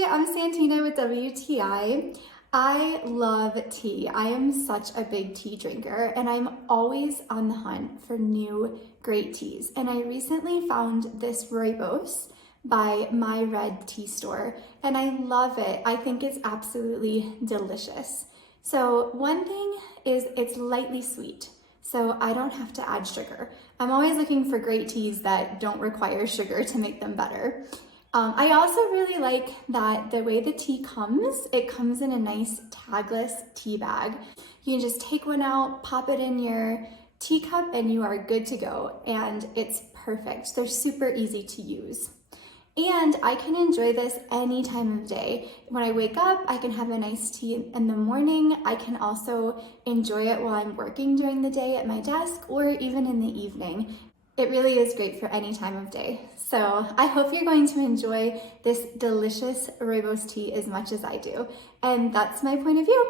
Hi, I'm Santina with WTI. I love tea. I am such a big tea drinker and I'm always on the hunt for new great teas. And I recently found this Rooibos by my RED Tea store and I love it. I think it's absolutely delicious. So one thing is it's lightly sweet, so I don't have to add sugar. I'm always looking for great teas that don't require sugar to make them better. I also really like that the way the tea comes, it comes in a nice tagless tea bag. You can just take one out, pop it in your teacup, and you are good to go. And it's perfect. They're super easy to use. And I can enjoy this any time of day. When I wake up, I can have a nice tea in the morning. I can also enjoy it while I'm working during the day at my desk or even in the evening. It really is great for any time of day. So I hope you're going to enjoy this delicious Rooibos tea as much as I do. And that's my point of view.